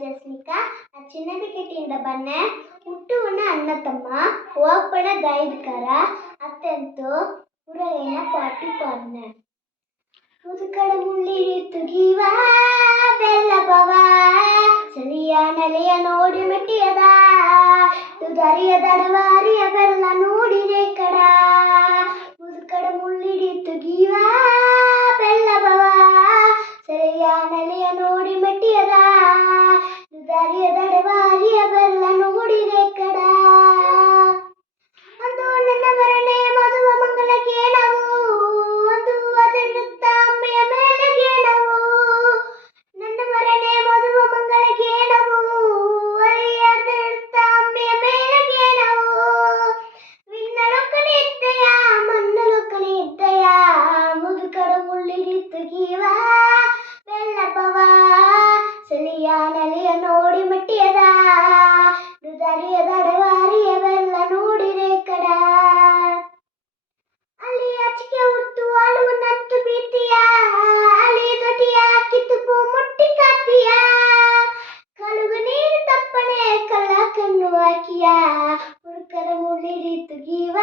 ಜಸ್ಮಿಕಾ ಚಿನ್ನದ ಕೆಟ್ಟಿಯಿಂದ ಬನ್ನೆ ಹುಟ್ಟುವನ ಅಣ್ಣ ತಮ್ಮ ಓಪಣ ದೈದ್ಕರ ಅತ್ಯಂತ ಪುರೈನ ಪಾಟಿ ಪಾಡ್ನೆ ಮುದುಕಡ ಮುಳ್ಳಿರಿ ತುಗಿವ ಬೆಲ್ಲ ಬವ ಸಲಿಯ ನೆಲೆಯ ನೋಡಿ ಮೆಟ್ಟಿಯದ ತುದರಿಯ ದಡವಾರಿಯ ಬೆಲ್ಲ ನೋಡಿರೆ ಕಡ ಮುದುಕಡ ಮುಳ್ಳಿರಿ ತುಗಿವ ಬೆಲ್ಲ ಬವ ಸಲಿಯ ನೆಲೆಯ ನೋಡಿ ಮೆಟ್ಟಿಯದ ತುದರಿಯ ದಡವಾರಿಯ ಬೆಲ್ಲ ನೋಡಿರೆ ಕಡ ಒಂದು ನನ್ನ ಮರಣೆ ಮದುವ ಮಂಗಲ ಕೇಳವು ಒಂದು ಅದರಿರುತ್ತ ಅಮ್ಮೆಯ ಮೇಲೆ ಕೇಳವು ನನ್ನ ಮರಣೆ ಮದುವ ಮಂಗಲ ಕೇಳವು ಅದರಿರುತ್ತ ಅಮ್ಮೆಯ ಮೇಲೆ ಕೇಳವು ವಿನ್ನಲೊಕ್ಕನೆ ಇದ್ದಯ ಮನ್ನಲೊಕ್ಕನೆ ಇದ್ದಯ ಮುದುಕಡ ಮುಳ್ಳಿರಿ ತುಗಿವ ಬೆಲ್ಲಪ್ಪವ ಸಲಿಯ ನೆಲೆಯ ನೋಡಿ ಮೆಟ್ಟಿಯದ ದುದರಿಯ ದಡವಾರಿಯ ಬೆಲ್ಲ ನೋಡಿರೆ ಕಡ ಅಲ್ಲಿ ಅಚಿಕೆ ಹುಟ್ಟು ಅಳುವನಂತು ಬೀತಿಯ ಅಲ್ಲಿ ದೊಟಿಯ ಕಿತ್ತುಪು ಮುಟ್ಟಿ ಕಾತಿಯ ಕಲುಗು ನೀರು ತಪ್ಪನೆ ಕಲ್ಲ ಕಣ್ಣು ಹಾಕಿಯ ಮುದುಕರ ಮುಳ್ಳಿರಿ ತುಗಿವ